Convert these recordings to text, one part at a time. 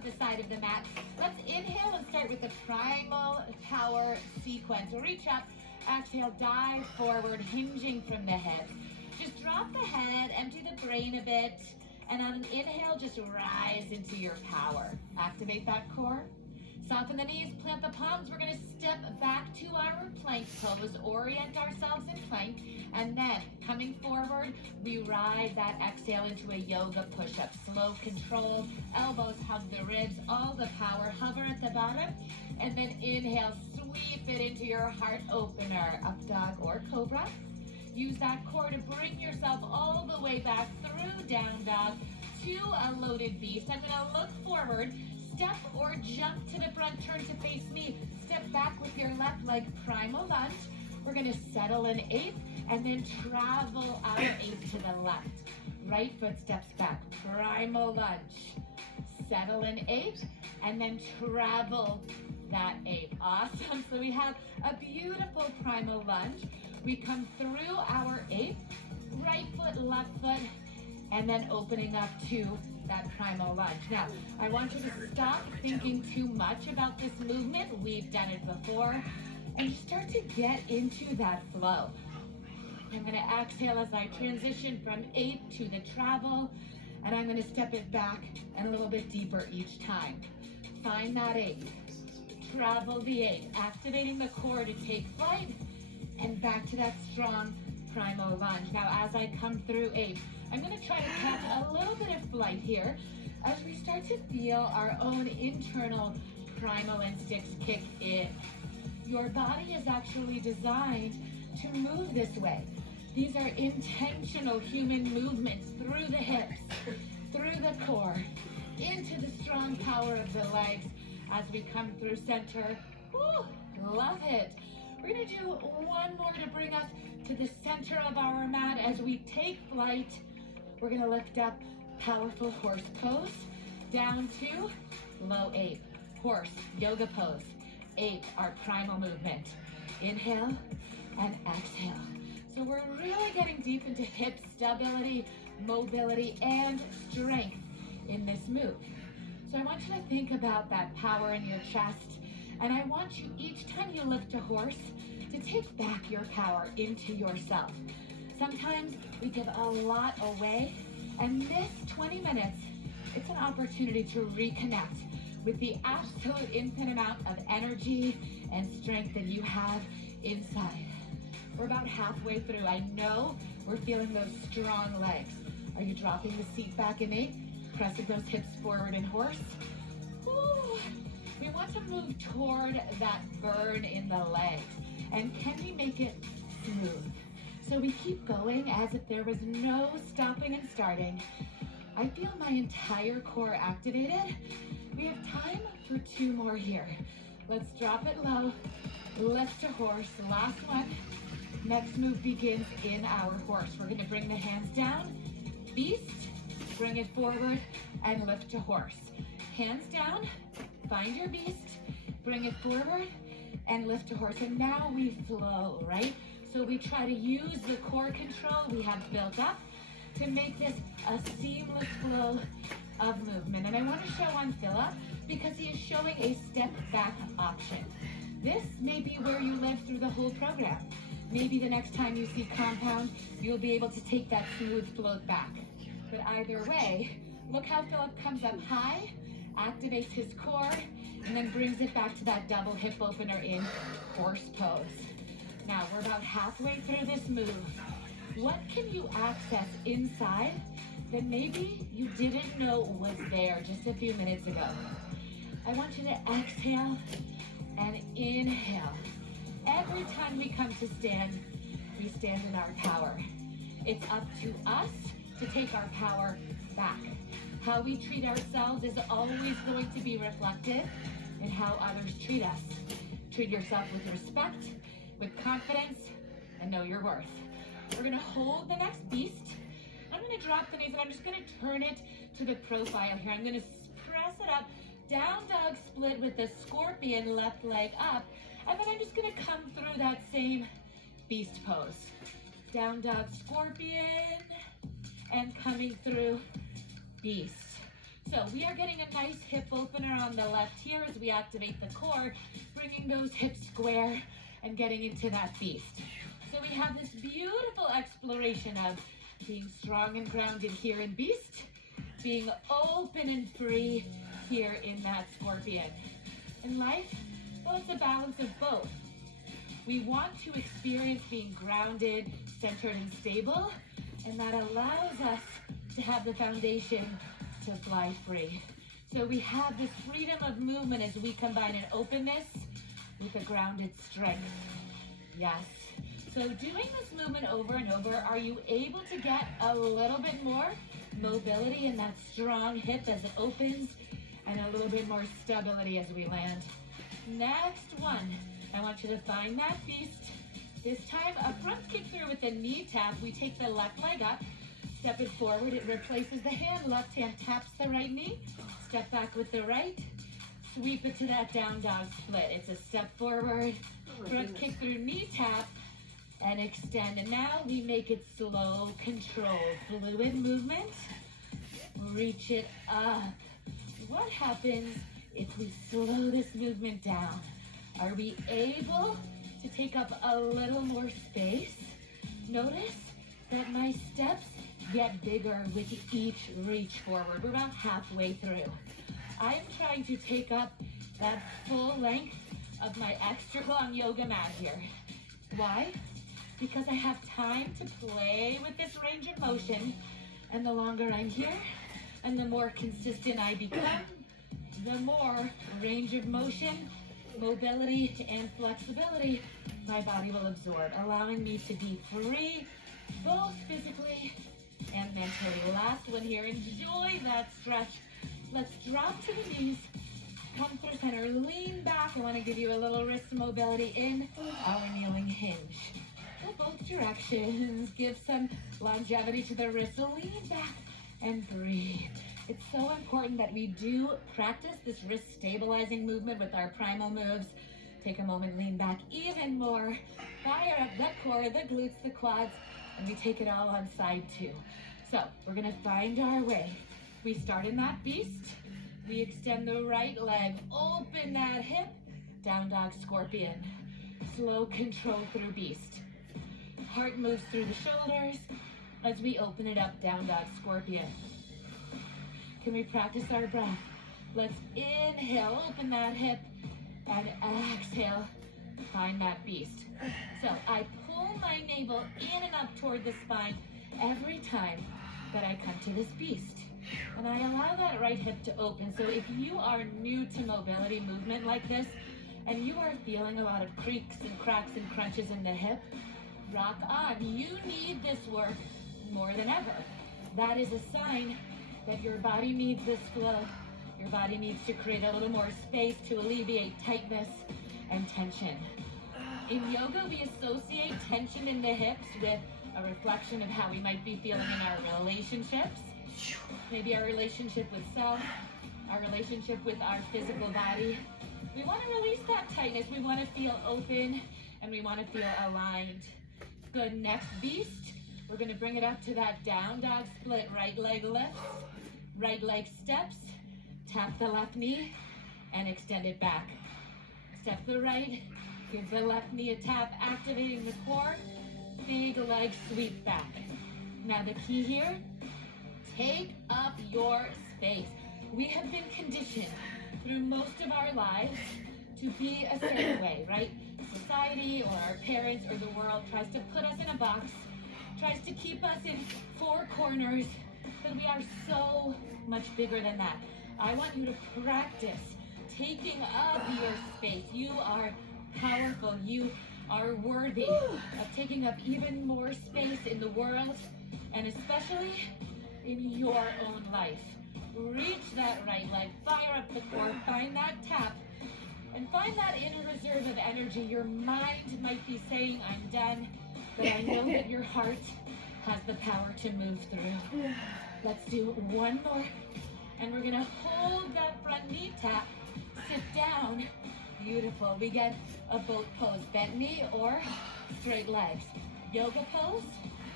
to the side of the mat. Let's inhale and start with the primal power sequence. Reach up, exhale, dive forward, hinging from the hips. Just drop the head, empty the brain a bit, and on an inhale, just rise into your power. Activate that core. Soften the knees, plant the palms. We're gonna step back to our plank pose, orient ourselves in plank, and then coming forward, we ride that exhale into a yoga push-up. Slow, controlled, elbows hug the ribs, all the power, hover at the bottom, and then inhale, sweep it into your heart opener, up dog or cobra. Use that core to bring yourself all the way back through down dog to a loaded beast. I'm gonna look forward, step or jump to the front, turn to face me. Step back with your left leg, primal lunge. We're gonna settle in ape and then travel our ape to the left. Right foot steps back, primal lunge. Settle in ape and then travel that ape. Awesome, so we have a beautiful primal lunge. We come through our ape, right foot, left foot, and then opening up to that primal lunge. Now, I want you to stop thinking too much about this movement. We've done it before. And start to get into that flow. I'm gonna exhale as I transition from ape to the travel, and I'm gonna step it back and a little bit deeper each time. Find that ape, travel the ape, activating the core to take flight, and back to that strong primal lunge. Now, as I come through ape, I'm gonna try to catch a little bit of flight here as we start to feel our own internal primal instincts kick in. Your body is actually designed to move this way. These are intentional human movements through the hips, through the core, into the strong power of the legs as we come through center. Woo, love it. We're gonna do one more to bring us to the center of our mat as we take flight. We're gonna lift up, powerful horse pose, down to low ape, horse, yoga pose, ape, our primal movement. Inhale and exhale. So we're really getting deep into hip stability, mobility, and strength in this move. So I want you to think about that power in your chest, and I want you, each time you lift a horse, to take back your power into yourself. Sometimes we give a lot away, and this 20 minutes, it's an opportunity to reconnect with the absolute infinite amount of energy and strength that you have inside. We're about halfway through. I know we're feeling those strong legs. Are you dropping the seat back in ape? Pressing those hips forward in horse? Woo. We want to move toward that burn in the legs. And can we make it smooth? So we keep going as if there was no stopping and starting. I feel my entire core activated. We have time for 2 more here. Let's drop it low, lift to horse, last one. Next move begins in our horse. We're gonna bring the hands down, beast, bring it forward, and lift to horse. Hands down, find your beast, bring it forward, and lift to horse. And now we flow, right? So we try to use the core control we have built up to make this a seamless flow of movement. And I want to show on Philip because he is showing a step back option. This may be where you live through the whole program. Maybe the next time you see compound, you'll be able to take that smooth float back. But either way, look how Philip comes up high, activates his core, and then brings it back to that double hip opener in horse pose. Now, we're about halfway through this move. What can you access inside that maybe you didn't know was there just a few minutes ago? I want you to exhale and inhale. Every time we come to stand, we stand in our power. It's up to us to take our power back. How we treat ourselves is always going to be reflected in how others treat us. Treat yourself with respect, with confidence, and know your worth. We're gonna hold the next beast. I'm gonna drop the knees and I'm just gonna turn it to the profile here. I'm gonna press it up, down dog split with the scorpion, left leg up. And then I'm just gonna come through that same beast pose. Down dog scorpion, and coming through beast. So we are getting a nice hip opener on the left here as we activate the core, bringing those hips square and getting into that beast. So we have this beautiful exploration of being strong and grounded here in beast, being open and free here in that scorpion. In life, well, it's a balance of both. We want to experience being grounded, centered, and stable, and that allows us to have the foundation to fly free. So we have this freedom of movement as we combine an openness with a grounded strength. Yes. So doing this movement over and over, are you able to get a little bit more mobility in that strong hip as it opens, and a little bit more stability as we land? Next one, I want you to find that beast. This time, a front kick through with a knee tap. We take the left leg up, step it forward. It replaces the hand. Left hand taps the right knee. Step back with the right. Sweep it to that down dog split. It's a step forward, front kick through knee tap, and extend. And now we make it slow, controlled, fluid movement. Reach it up. What happens if we slow this movement down? Are we able to take up a little more space? Notice that my steps get bigger with each reach forward. We're about halfway through. I'm trying to take up that full length of my extra long yoga mat here. Why? Because I have time to play with this range of motion, and the longer I'm here and the more consistent I become, the more range of motion, mobility, and flexibility my body will absorb, allowing me to be free, both physically and mentally. Last one here, enjoy that stretch. Let's drop to the knees, come through center, lean back. I want to give you a little wrist mobility in our kneeling hinge. Go both directions, give some longevity to the wrist, so lean back and breathe. It's so important that we do practice this wrist stabilizing movement with our primal moves. Take a moment, lean back even more. Fire up the core, the glutes, the quads, and we take it all on side two. So we're gonna find our way. We start in that beast. We extend the right leg, open that hip, down dog scorpion. Slow control through beast. Heart moves through the shoulders as we open it up, down dog scorpion. Can we practice our breath? Let's inhale, open that hip, and exhale, find that beast. So I pull my navel in and up toward the spine every time that I come to this beast. And I allow that right hip to open. So if you are new to mobility movement like this, and you are feeling a lot of creaks and cracks and crunches in the hip, rock on. You need this work more than ever. That is a sign that your body needs this flow. Your body needs to create a little more space to alleviate tightness and tension. In yoga, we associate tension in the hips with a reflection of how we might be feeling in our relationships. Maybe our relationship with self, our relationship with our physical body. We want to release that tightness. We want to feel open, and we want to feel aligned. Good, next beast. We're going to bring it up to that down dog split. Right leg lifts, right leg steps, tap the left knee, and extend it back. Step the right, give the left knee a tap, activating the core. Big leg sweep back. Now the key here, take up your space. We have been conditioned through most of our lives to be a certain way, right? Society or our parents or the world tries to put us in a box, tries to keep us in four corners, but we are so much bigger than that. I want you to practice taking up your space. You are powerful. You are worthy of taking up even more space in the world, and especially in your own life. Reach that right leg, fire up the core, find that tap, and find that inner reserve of energy. Your mind might be saying, I'm done, but I know that your heart has the power to move through. Let's do one more, and we're gonna hold that front knee tap, sit down. Beautiful. We get a boat pose, bent knee or straight legs. Yoga pose,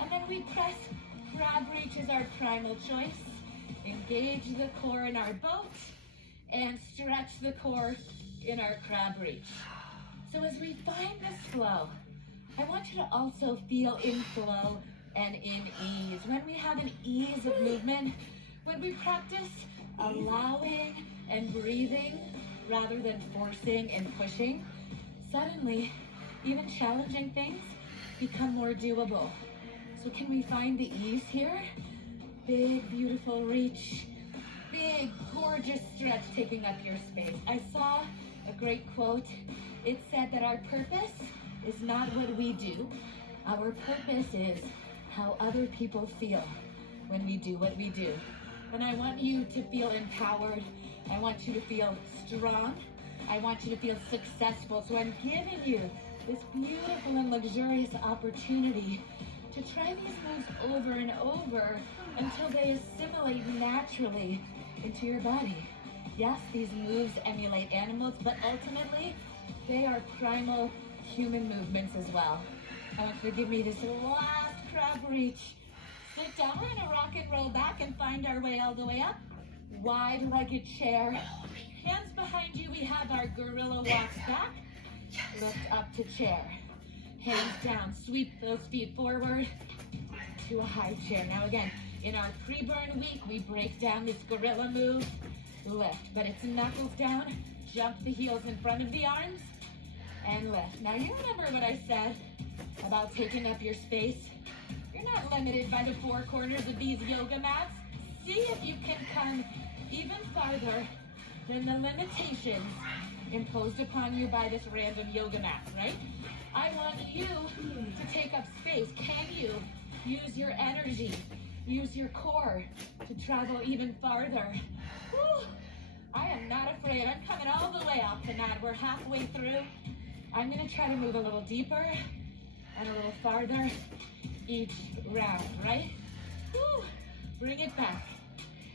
and then we press. Crab reach is our primal choice. Engage the core in our boat and stretch the core in our crab reach. So as we find this flow, I want you to also feel in flow and in ease. When we have an ease of movement, when we practice allowing and breathing rather than forcing and pushing, suddenly even challenging things become more doable. So can we find the ease here? Big, beautiful reach. Big, gorgeous stretch taking up your space. I saw a great quote. It said that our purpose is not what we do. Our purpose is how other people feel when we do what we do. And I want you to feel empowered. I want you to feel strong. I want you to feel successful. So I'm giving you this beautiful and luxurious opportunity to try these moves over and over until they assimilate naturally into your body. Yes, these moves emulate animals, but ultimately they are primal human movements as well. I want you to give me this last crab reach. Sit down, we're gonna rock and roll back and find our way all the way up. Wide-legged chair. Hands behind you, we have our gorilla walk back. Lift up to chair. Hands down, sweep those feet forward to a high chair. Now again, in our pre-burn week, we break down this gorilla move, lift, but it's knuckles down, jump the heels in front of the arms, and lift. Now you remember what I said about taking up your space? You're not limited by the four corners of these yoga mats. See if you can come even farther than the limitations imposed upon you by this random yoga mat, right? I want you to take up space. Can you use your energy, use your core to travel even farther? Whew. I am not afraid. I'm coming all the way off the mat. We're halfway through. I'm gonna try to move a little deeper and a little farther each round, right? Whew. Bring it back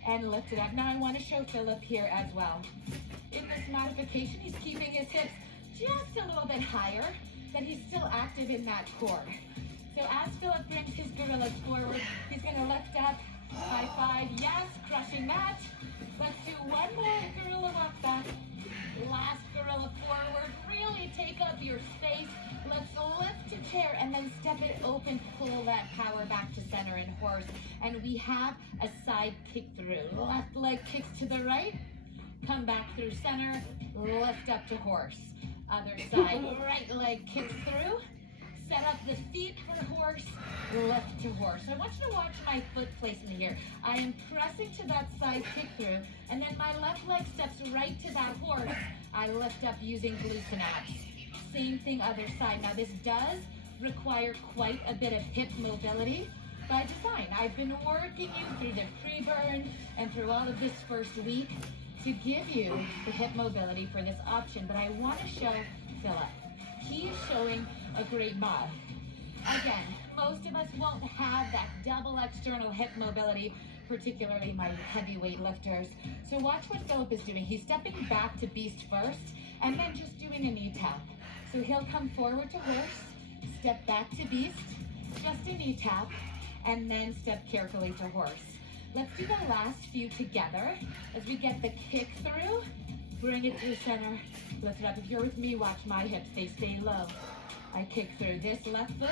and lift it up. Now I want to show Philip here as well. In this modification, he's keeping his hips just a little bit higher, but he's still active in that core. So as Philip brings his gorillas forward, he's going to lift up, high five, yes, crushing that. Let's do one more gorilla walk back. Last gorilla forward, really take up your space. Let's lift to chair and then step it open, pull that power back to center in horse. And we have a side kick through. Left leg kicks to the right, come back through center, lift up to horse. Other side, right leg kicks through, set up the feet for horse, lift to horse. I want you to watch my foot placement here. I am pressing to that side kick through, and then my left leg steps right to that horse. I lift up using glutes and abs. Same thing other side. Now this does require quite a bit of hip mobility by design. I've been working you through the pre-burn and through all of this first week to give you the hip mobility for this option, but I want to show Philip. He is showing a great mod. Again, most of us won't have that double external hip mobility, particularly my heavyweight lifters. So watch what Philip is doing. He's stepping back to beast first and then just doing a knee tap. So he'll come forward to horse, step back to beast, just a knee tap, and then step carefully to horse. Let's do the last few together. As we get the kick through, bring it through center, lift it up. If you're with me, watch my hips, they stay low. I kick through. This left foot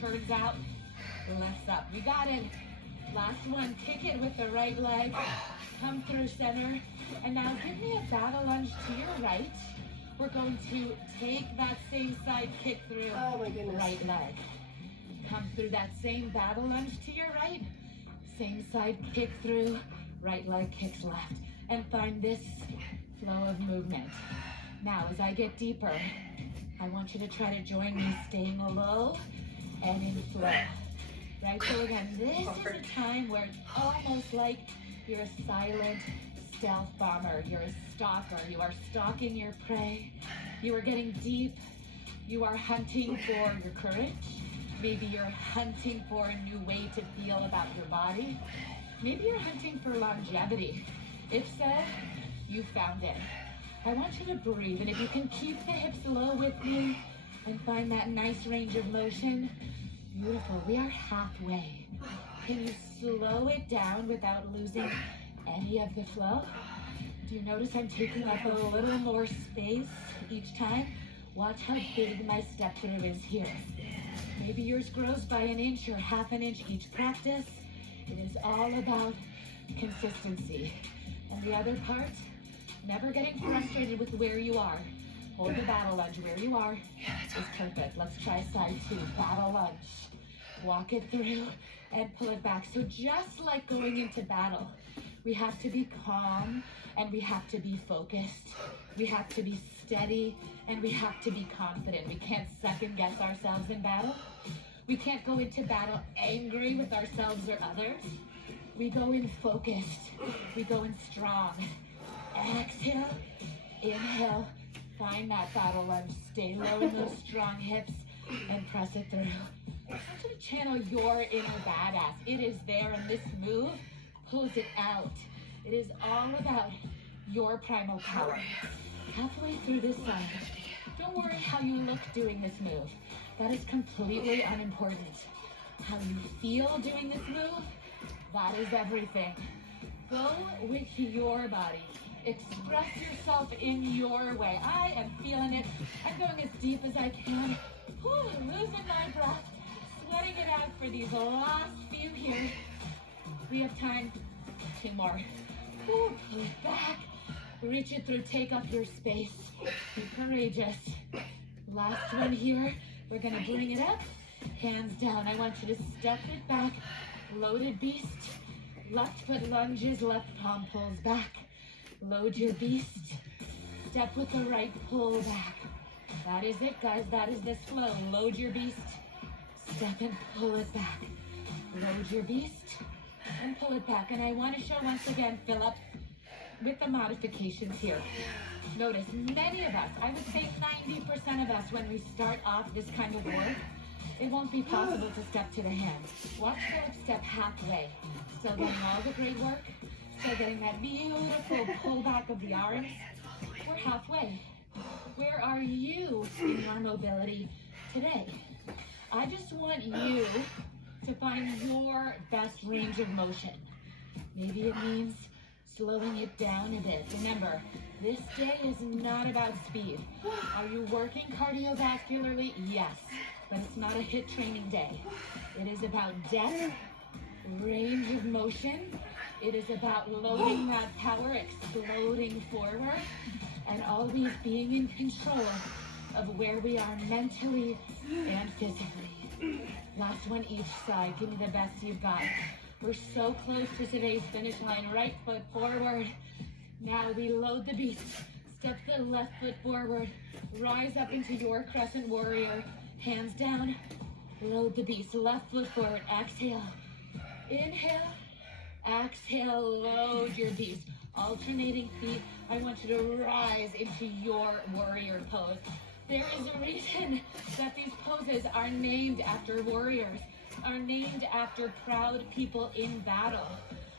turns out, lifts up. We got it. Last one, kick it with the right leg, come through center. And now give me a battle lunge to your right. We're going to take that same side kick through, oh my goodness, right leg. Come through that same battle lunge to your right. Same side kick through, right leg kicks left. And find this flow of movement. Now, as I get deeper, I want you to try to join me staying low and in flow. Right, so again, this is a time where it's almost like you're a silent stealth bomber. You're a stalker. You are stalking your prey. You are getting deep. You are hunting for your courage. Maybe you're hunting for a new way to feel about your body. Maybe you're hunting for longevity. If so, you found it. I want you to breathe, and if you can keep the hips low with me and find that nice range of motion, beautiful. We are halfway. Can you slow it down without losing any of the flow. Do you notice I'm taking up a little more space each time? Watch how big my step through is here. Maybe yours grows by an inch or half an inch each practice. It is all about consistency. And the other part, never getting frustrated with where you are. Hold the battle lunge where you are is perfect. Let's try side 2, battle lunge. Walk it through and pull it back. So just like going into battle, we have to be calm and we have to be focused. We have to be steady and we have to be confident. We can't second guess ourselves in battle. We can't go into battle angry with ourselves or others. We go in focused. We go in strong. Exhale, inhale, find that battle lunge. Stay low in those strong hips and press it through. I want you to channel your inner badass. It is there, and this move pulls it out. It is all about your primal power. Halfway through this side, don't worry how you look doing this move. That is completely unimportant. How you feel doing this move, that is everything. Go with your body. Express yourself in your way. I am feeling it. I'm going as deep as I can. Whew, losing my breath. Sweating it out for these last few here. We have time. 2 more. Whew, pull it back. Reach it through. Take up your space. Be courageous. Last one here. We're going to bring it up. Hands down. I want you to step it back. Loaded beast. Left foot lunges. Left palm pulls back. Load your beast. Step with the right pull back. That is it, guys. That is this flow. Load your beast. Step and pull it back. Load your beast and pull it back. And I want to show once again, Philip, with the modifications here. Notice many of us, I would say 90% of us, when we start off this kind of work, it won't be possible to step to the hands. Watch Philip step halfway. Still getting all the great work. Still getting that beautiful pullback of the arms. We're halfway. Where are you in your mobility today? I just want you to find your best range of motion. Maybe it means slowing it down a bit. Remember, this day is not about speed. Are you working cardiovascularly? Yes, but it's not a HIIT training day. It is about depth, range of motion. It is about loading that power, exploding forward, and always being in control of where we are mentally and physically. Last one each side. Give me the best you've got. We're so close to today's finish line. Right foot forward. Now we load the beast. Step the left foot forward. Rise up into your crescent warrior. Hands down. Load the beast. Left foot forward. Exhale. Inhale. Exhale. Load your beast. Alternating feet. I want you to rise into your warrior pose. There is a reason that these poses are named after warriors, are named after proud people in battle.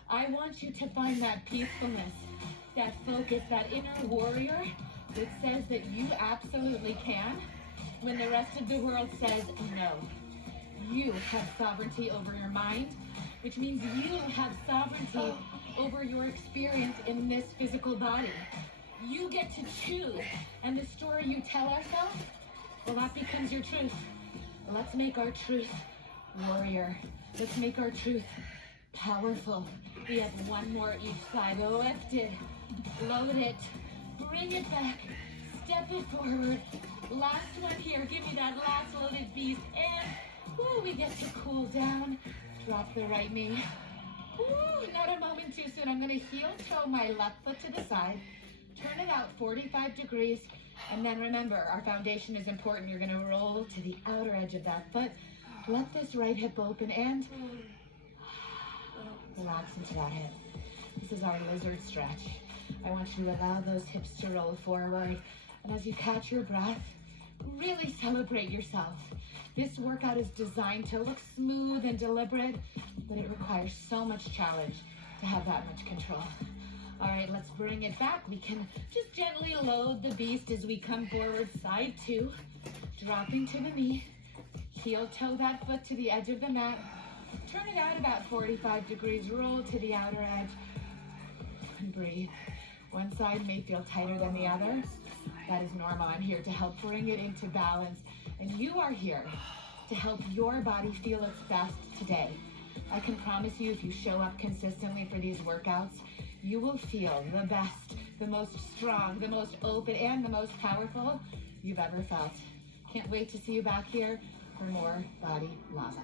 I want you to find that peacefulness, that focus, that inner warrior that says that you absolutely can when the rest of the world says no. You have sovereignty over your mind, which means you have sovereignty over your experience in this physical body. You get to choose, and the story you tell ourselves, well, that becomes your truth. Let's make our truth warrior. Let's make our truth powerful. We have one more each side. Lift it, load it, bring it back, step it forward. Last one here. Give me that last loaded beast, and woo, we get to cool down. Drop the right knee. Woo, not a moment too soon. I'm going to heel toe my left foot to the side. Turn it out 45 degrees, and then remember, our foundation is important. You're going to roll to the outer edge of that foot. Let this right hip open and relax into that hip. This is our lizard stretch. I want you to allow those hips to roll forward, and as you catch your breath, really celebrate yourself. This workout is designed to look smooth and deliberate, but it requires so much challenge to have that much control. All right, let's bring it back. We can just gently load the beast as we come forward. Side 2, dropping to the knee. Heel toe that foot to the edge of the mat. Turn it out about 45 degrees, roll to the outer edge, and breathe. One side may feel tighter than the other. That is normal. I'm here to help bring it into balance. And you are here to help your body feel its best today. I can promise you, if you show up consistently for these workouts, you will feel the best, the most strong, the most open, and the most powerful you've ever felt. Can't wait to see you back here for more Body Lava.